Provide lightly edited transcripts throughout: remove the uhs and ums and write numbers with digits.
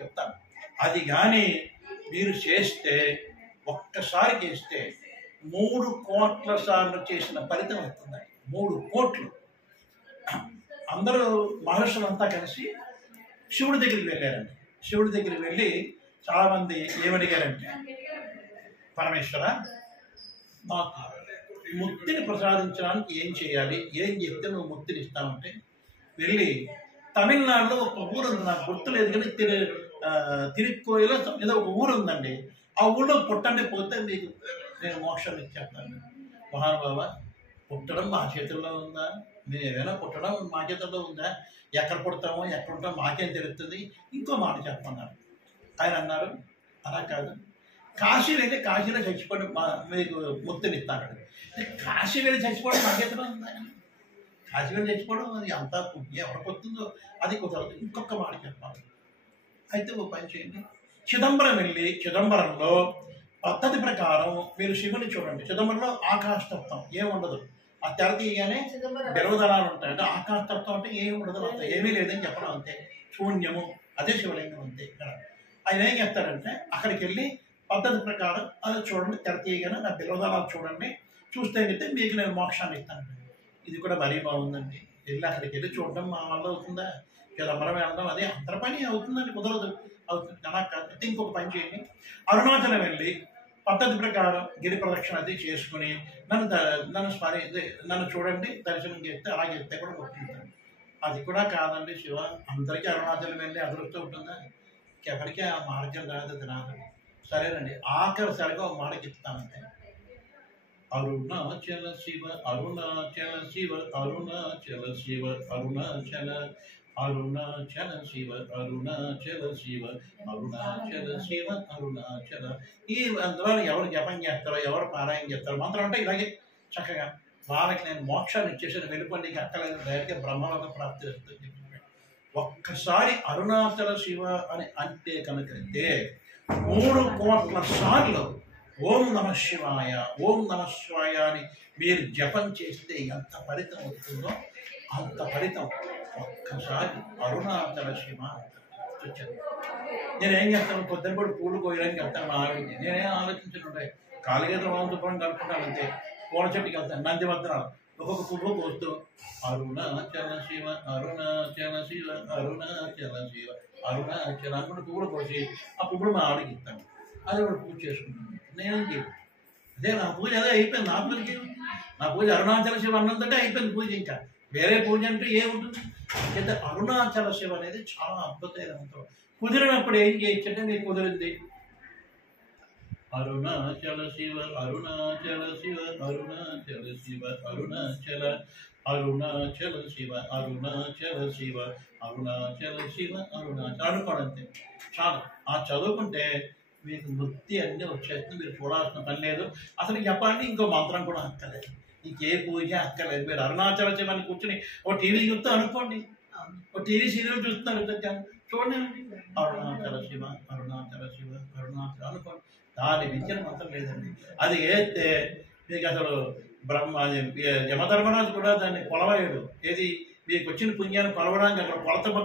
చెప్తాను. అది కానీ మీరు చేస్తే, ఒక్కసారి చేస్తే 3 కోట్ల సార్లు చేసిన ఫలితం వస్తుందండి. 3 కోట్లు. అందరూ మహర్షులంతా కలిసి శివుడి దగ్గరికి వెళ్ళారండి. శివుడి దగ్గరికి వెళ్ళి చాలామంది ఏమడిగారంటే, పరమేశ్వర, మాకు ముక్తిని ప్రసాదించడానికి ఏం చేయాలి, ఏం చెప్తే నువ్వు ముక్తిని ఇస్తామంటే, వెళ్ళి తమిళనాడులో ఒక ఊరు ఉంది, నాకు గుర్తులేదు కానీ తిరుక్కోయిలో ఏదో ఒక ఊరు ఉందండి. ఆ ఊళ్ళో పుట్టండి, పోతే మీకు నేను మోక్షాన్ని ఇచ్చేస్తాను. మహానుభావ, పుట్టడం మా చేతుల్లో ఉందా? నేను ఏదైనా పుట్టడం మా చేతుల్లో ఉందా? ఎక్కడ పుడతామో ఎక్కడ ఉంటామో మాకేం తెలుస్తుంది? ఇంకో మాట చెప్పన్నారు. ఆయన అన్నారు, అలా కాదు, కాశీ వెళ్ళి కాశీలో చచ్చిపోవడం మీకు ముక్తిని ఇస్తాను. కాశీ వెళ్ళి చచ్చిపోవడం మా చేతిలో ఉందా? కాశీ వెళ్ళి చచ్చిపోవడం అది అంతా ఎవరికి వస్తుందో అది కుదరదు. ఇంకొక మాట చెప్పాలి. అయితే ఓ పని చేయండి, చిదంబరం వెళ్ళి చిదంబరంలో పద్ధతి ప్రకారం మీరు శివుని చూడండి. చిదంబరంలో ఆకాశతత్వం ఏముండదు. ఆ తెర తీయగానే బిరవదనాలు ఉంటాయి. అంటే ఆకాశతత్వం అంటే ఏమి ఉండదు, అంత ఏమీ లేదని చెప్పడం, అంతే. శూన్యము, అదే శివలింగం, అంతే. ఇక్కడ ఆయన ఏం చెప్తారంటే, అక్కడికి వెళ్ళి పద్ధతి ప్రకారం అది చూడండి, తెర తీయగానే నా బిరవదనాలు చూడండి, చూస్తే అయితే మీకు నేను మోక్షాన్ని ఇస్తాను. ఇది కూడా మరీ బాగుందండి. వెళ్ళి అక్కడికి వెళ్ళి చూడడం మా వల్ల అవుతుందా? చిదంబరం వెళ్ళడం అది అందరి పని అవుతుందండి, కుదరదు. అవుతుంది అలా కాదు. అయితే ఇంకొక పని చేయండి, అరుణాచలం వెళ్ళి పద్ధతి ప్రకారం గిరి ప్రదక్షిణ అది చేసుకుని నన్ను చూడండి, దర్శనం చేస్తే అలా చేస్తే కూడా ఒప్పుకుంటాను. అది కూడా కాదండి శివ, అందరికీ అరుణాచలం వెళ్ళి అదృష్టం ఉంటుందా? ఎవరికి ఆ మార్గం రాదు, అది రాదు. సరేనండి, ఆఖరిసరిగా ఒక మాట చెప్తానంటే, అరుణాచల శివ అరుణాచల శివ అరుణాచల శివ అరుణాచల అరుణాచల శివ అరుణాచల శివ అరుణాచల శివ అరుణాచల. ఈ అందులో ఎవరు జపం చేస్తారో, ఎవరు పారాయణ చేస్తారో, మంత్రం అంటే ఇలాగే చక్కగా వాళ్ళకి నేను మోక్షాన్ని ఇచ్చేసాను, వెళ్ళిపోయి నీకు అక్కలేదు, డైరెక్ట్గా బ్రహ్మలోక ప్రాప్తి వస్తుంది. ఒక్కసారి అరుణాచల శివ అని అంటే కనుకైతే 3 కోట్ల సార్లు ఓం నమ శివాయ, ఓం నమ శివాయ అని మీరు జపం చేస్తే ఎంత ఫలితం వస్తుందో అంత ఫలితం. ఒక్కసారి అరుణాచల శివ వచ్చాను. నేనేం చేస్తాను, పొద్దునపూట పూలు కోయడానికి వెళ్తాను మా ఆవిడకి. నేనేం ఆలోచించుంటాయి, కాలుగేత వాంతుపురం కలుపుకుంటాను, అంతే. పూల చెట్టుకి వెళ్తాను, నందివర్ధనాలు ఒక్కొక్క పువ్వు కోస్తూ అరుణాచల శివ అరుణాచల శివ అరుణాచల శివ అరుణాచల అనుకుంటే పువ్వులు కోసి ఆ పువ్వులు మా ఆవిడకి ఇస్తాను. అది కూడా పూజ చేసుకుంటాను. నేనేం చేయను, అదే నా పూజ, అదే అయిపోయింది. నా పూజకి నా పూజ అరుణాచల శివ అన్నంతటే అయిపోయింది పూజ. ఇంకా వేరే పూజ అంటే ఏముంటుంది? అయితే అరుణాచల శివ అనేది చాలా అద్భుతమైన మంత్రం. కుదిరినప్పుడు ఏం చేయొచ్చు అంటే, మీకు కుదిరింది అరుణాచల శివ అరుణాచల శివ అరుణాచల శివ అరుణాచల అరుణాచల శివ అరుణాచల శివ అరుణాచల శివ అరుణాచల అనుకోండి, అంతే చాలు. ఆ చదువుకుంటే మీకు వృత్తి అన్నీ వచ్చేస్తుంది, మీరు చూడాల్సిన పని లేదు. అసలు చెప్పాలంటే ఇంకో మంత్రం కూడా అక్కర్లేదు, ఇంకే పూజ అక్కర్లేదు. మీరు అరుణాచల శివాన్ని కూర్చొని ఓ టీవీ చూస్తూ అనుకోండి, ఓ టీవీ సీరియల్ చూస్తున్నారు చూడండి, అరుణాచల శివ అరుణాచల శివ అరుణాచల అనుకోండి. దాని మించిన మంత్రం లేదండి. అది వేస్తే మీకు అసలు యమధర్మరాజు కూడా దాన్ని కొలవలేడు. ఏది మీకు వచ్చిన పుణ్యాన్ని కొలవడానికి అక్కడ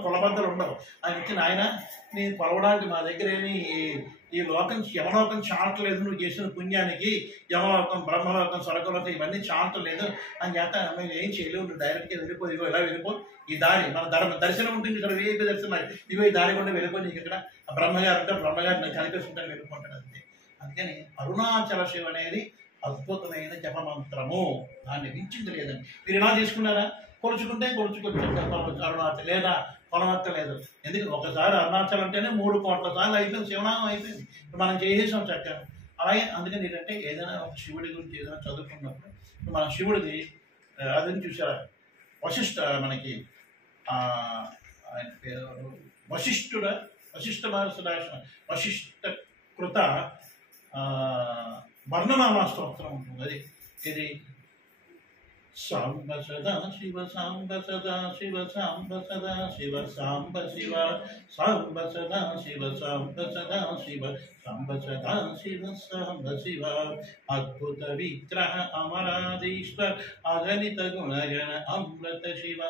కొలబద్దలు ఉండవు. ఆయన ఇచ్చిన ఆయన నేను కొలవడానికి మా దగ్గర ఏమి ఈ లోకం యమలోకం చాలట్లేదు, నువ్వు చేసిన పుణ్యానికి యమలోకం బ్రహ్మలోకం స్వర్గలోకం ఇవన్నీ చాలట్లేదు అని చేత మేము ఏం చేయలేవు, నువ్వు డైరెక్ట్గా వెళ్ళిపో, ఇగో ఇలా వెళ్ళిపో, ఈ దారి మన దర్శనం ఉంటుంది ఇక్కడ, ఏ దర్శనం ఇవో ఈ దారి కూడా వెళ్ళిపో, నీకు ఇక్కడ బ్రహ్మగారు అంటే బ్రహ్మగారు నాకు కనిపిస్తుంటాను వెళ్ళిపోంటాడు, అంతే. అందుకని అరుణాచల శివ అనేది అద్భుతమైన జపమంత్రము, దాన్ని మించింది లేదండి. మీరు ఇలా తీసుకున్నారా, కొలుచుకుంటే కొలుచుకొచ్చి అరుణాచల్ లేదా కొలవక్కలేదు. ఎందుకంటే ఒకసారి అరుణాచల్ అంటేనే 3 కోట్ల సార్లు అయిపోయింది, శివనామం అయిపోయింది. ఇప్పుడు మనం చేసేసాం చక్కగా. అలాగే అందుకని ఏంటంటే ఏదైనా ఒక శివుడి గురించి ఏదైనా చదువుకున్నప్పుడు మన శివుడిది అదని చూసారా, మనకి ఆయన పేరు వశిష్ఠ మహర్షి వశిష్ఠ కృత వర్ణమాల స్తోత్రం ఉంటుంది. అది ఇది సాంబ సదా శివ సాంబ సదా శివ సాంబ సదా శివ సాంబ శివ సాంబ సదా శివ సాంబ సదా శివ సాంబ సదా శివ సాంబ శివ అద్భుత విగ్రహ అమరాధీశ్వర అగణిత గుణగణ అమృత శివ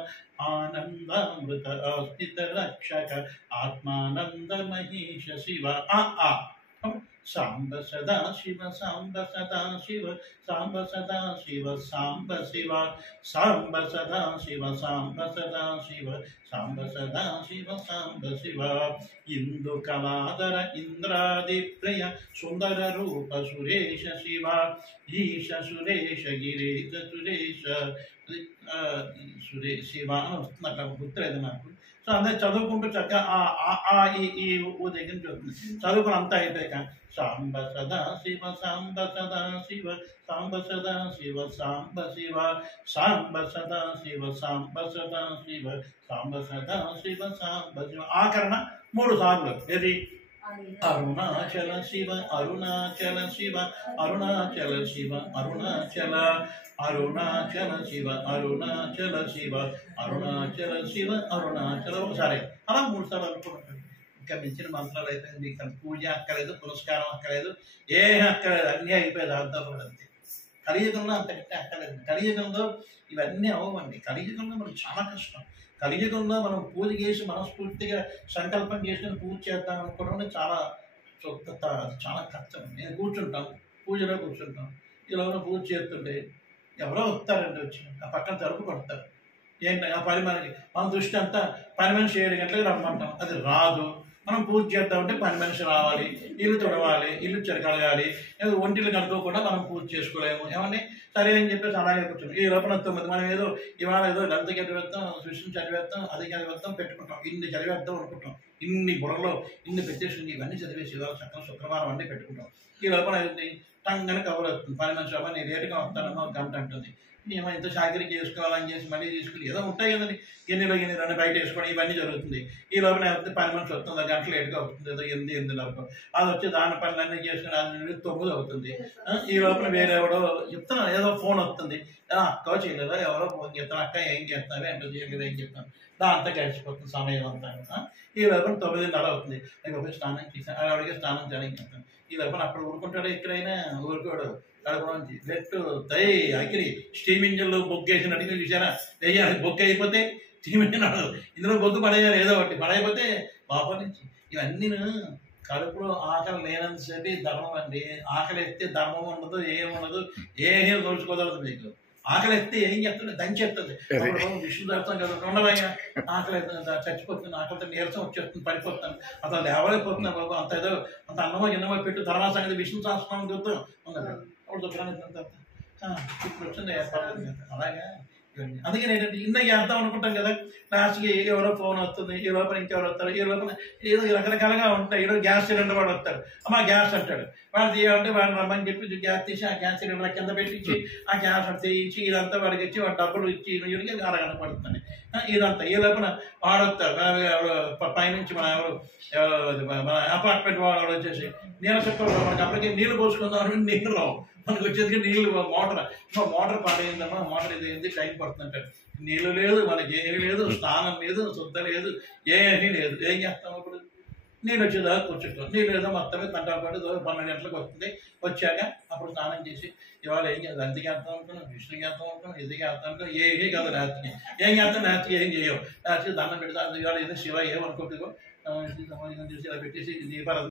ఆనందామృత ఆస్థిత రక్షక ఆత్మానంద మహేష శివ సాంబ సదా శివ సాంబ సదా శివ సాంబ సదా శివ సాంబ శివ సాంబ సదా శివ సాంబ సదా శివ సాంబ సదా శివ సాంబ శివ ఇందు కళాధర ఇంద్రాది ప్రియ సుందర రూప సురేష శివ ఈశ సురేష గిరీశ సురేష సురేష్ శివ వస్తుంది అట్లా గుర్తులేదు నాకు. సో అందరు చదువుకుంటూ చక్కగా ఈ ఊ దగ్గర చదువుతుంది. చదువుకుని అంతా అయిపోయాక సాంబ సదా శివ సాంబ సదా శివ సాంబ సదా శివ సాంబ శివ సాంబ సదా శివ సాంబ సదా శివ సాంబ సదా శివ సాంబ శివ ఆకరణ 3 సార్లు. ఏది అరుణాచల శివ అరుణాచల శివ అరుణాచల శివ అరుణాచల అరుణాచల శివ అరుణాచల శివ అరుణాచల శివ అరుణాచల. ఒకసారి అలా 3 సార్లు అనుకుంటాను. ఇంకా మించిన మంత్రాలు అయితే మీకు పూజ అక్కలేదు, పురస్కారం అక్కలేదు, ఏం అక్కలేదు, అన్నీ అయిపోయేది. అర్థం అంతే. కలియుగంలో అంతకంటే అక్కలేదు. కలియుగంలో ఇవన్నీ అవ్వండి. కలియుగంలో మనకు చాలా కష్టం. కలియుగంలో మనం పూజ చేసి మనస్ఫూర్తిగా సంకల్పం చేసుకుని పూజ చేద్దాం అనుకోవడం చాలా చాలా కష్టం. నేను కూర్చుంటాం, పూజలో కూర్చుంటాం, ఇలా పూజ చేస్తుంటే ఎవరో వస్తారండి, వచ్చి ఆ పక్కన తలుపు కొడతారు. ఏంటి ఆ పని మనకి మన దృష్టి అంతా పని మనిషి 7 గంటలకు రమ్మంటాం, అది రాదు. మనం పూజ చేద్దామంటే పని మనిషి రావాలి, ఇల్లు తుడవాలి, ఇల్లు కడగాలి, ఒంటిలు కనుక్కోకుండా మనం పూజ చేసుకోలేము. ఏమని సరే అని చెప్పేసి అలాగే కూర్చున్నాం. ఈ లోపల 9 మనం ఏదో ఇవాళ ఏదో లలిత చదివేస్తాం, సృష్టిని చదివేస్తాం, అది చదివేస్తాం, పెట్టుకుంటాం. ఇన్ని చదివేద్దాం అనుకుంటాం, ఇన్ని బుర్రలో ఇన్ని పెట్టేసి ఇవన్నీ చదివేసి ఇవాళ చక్కగా శుక్రవారం అన్నీ పెట్టుకుంటాం. ఈ లోపల టంగని కబురు వస్తుంది, పని మనిషి అవ్వ నేను లేటుగా వస్తానమ్మా, 1 గంట అంటుంది. మేము ఇంత చాకరీ చేసుకోవాలని చేసి మళ్ళీ తీసుకుని ఏదో ఉంటాయి కదండి, గిన్నెలు బయట వేసుకోవడం ఇవన్నీ జరుగుతుంది. ఈ లోపల పని మనిషి వస్తుంది, 1 గంట లేటుగా అవుతుంది, ఏదో 8-8:30 అది వచ్చి దాని పనులన్నీ చేసుకుని అది 9 అవుతుంది. ఈ లోపల వేరే ఎవడో చెప్తున్నాను, ఏదో ఫోన్ వస్తుంది, అక్క చేయలేదా, ఎవరో ఫోన్ చేస్తాను, అక్క ఏం చేస్తాను అంటే చేయలేదు, ఏం చెప్తాను, దాంతో గడిచిపోతుంది సమయం అంతా. ఈ లోపల 9:30 అవుతుంది, అయిపోయి స్నానం చేశాను, అడిగే స్నానం చేయడానికి చెప్తాను. ఈ లోపల అక్కడ ఊరుకుంటాడు, ఎక్కడైనా ఊరుకోడు. కడపడానికి లెఫ్ట్ తై అకిరి స్టీమ్ ఇంజిన్లో బొగ్గు వేసిన అడిగి చూసారా, వేయాలి బొగ్గు అయిపోతే స్టీమ్ ఇంజిన్ అడదు, ఇందులో బొగ్గు పడేయాలి, ఏదో ఒకటి పడైపోతే బాప నుంచి. ఇవన్నీ కడుపులో ఆకలి లేనంతసేపు ధర్మం అండి. ఆకలి ఎత్తే ధర్మం ఉండదు, ఏముండదు, ఏమీ దోచుకోదలదు. మీకు ఆకలి ఎత్తే ఏం చెప్తుంది, దంచెత్తుంది. విష్ణు దర్శనం కదా ఉండవయ్యా, ఆకలి చచ్చిపోతుంది, ఆకలితో నీరసం వచ్చేస్తుంది, పడిపోతుంది, అతను లేవలేకపోతున్నా బాబు, అంత ఏదో అంత అన్నమో ఎన్నమో పెట్టు ధర్మా సంగతి విష్ణు సహస్రనామం చూద్దాం ఉన్నాడు. అప్పుడు దుఃఖాన్ని ఇప్పుడు వచ్చింది ఏర్పడలేదు. అలాగే అందుకని ఏంటంటే ఇన్నయ్య అర్థం అనుకుంటాం కదా, లాస్ట్కి ఎవరో ఫోన్ వస్తుంది, ఈ లోపల ఇంకెవరు వస్తారు, ఈ లోపల ఏదో రకరకాలుగా ఉంటాయి. ఈరోజు గ్యాస్ సిలిండర్ వాడు వస్తాడు, అమ్మ గ్యాస్ అంటాడు, వాడు తీయాలంటే వాడిని రమ్మని చెప్పి గ్యాస్ తీసి ఆ గ్యాస్ సిలిండర్ కింద పెట్టించి ఆ గ్యాస్ తీయించి ఇదంతా వాడికి ఇచ్చి వాడు డబ్బులు ఇచ్చి వీడికి అరగంట పడుతుంది. ఇదంతా ఈ లోపల వాడు వస్తారు, పైనుంచి మన మన అపార్ట్మెంట్ వాడు వచ్చేసి నీళ్ళ చుట్టూ మనకి అప్పటికే నీళ్ళు పోసుకుందాం, నీళ్ళు రావు మనకు వచ్చేది, నీళ్ళు మోటార్ పాడైందమ్మా, మోటార్ ఇది ఏంది టైం పడుతుందంటాడు. నీళ్ళు లేదు, మనకి ఏమీ లేదు, స్నానం లేదు, శుద్ధ లేదు, ఏమీ లేదు. ఏం చేస్తాం అప్పుడు? నీళ్ళు వచ్చేదాకా కూర్చుంటాం. నీళ్ళు ఏదో మొత్తమే తంటాలు పడి 12 గంటలకు వస్తుంది. వచ్చాక అప్పుడు స్నానం చేసి ఇవాళ ఏం చేస్తాం, అంతకి వెళ్తాం అనుకున్నాం, విష్ణుకి వెళ్తాం అనుకున్నాం, ఇదికి వెళ్తాం అనుకున్నాం, ఏమీ కాదు. రాత్రికి ఏం చేస్తాం, రాత్రికి ఏం చేయవు. రాత్రికి దండం పెడతాం, ఇవాళ ఏదో శివ ఏమనుకుంటుందో ఇలా పెట్టేసి దీపారాధన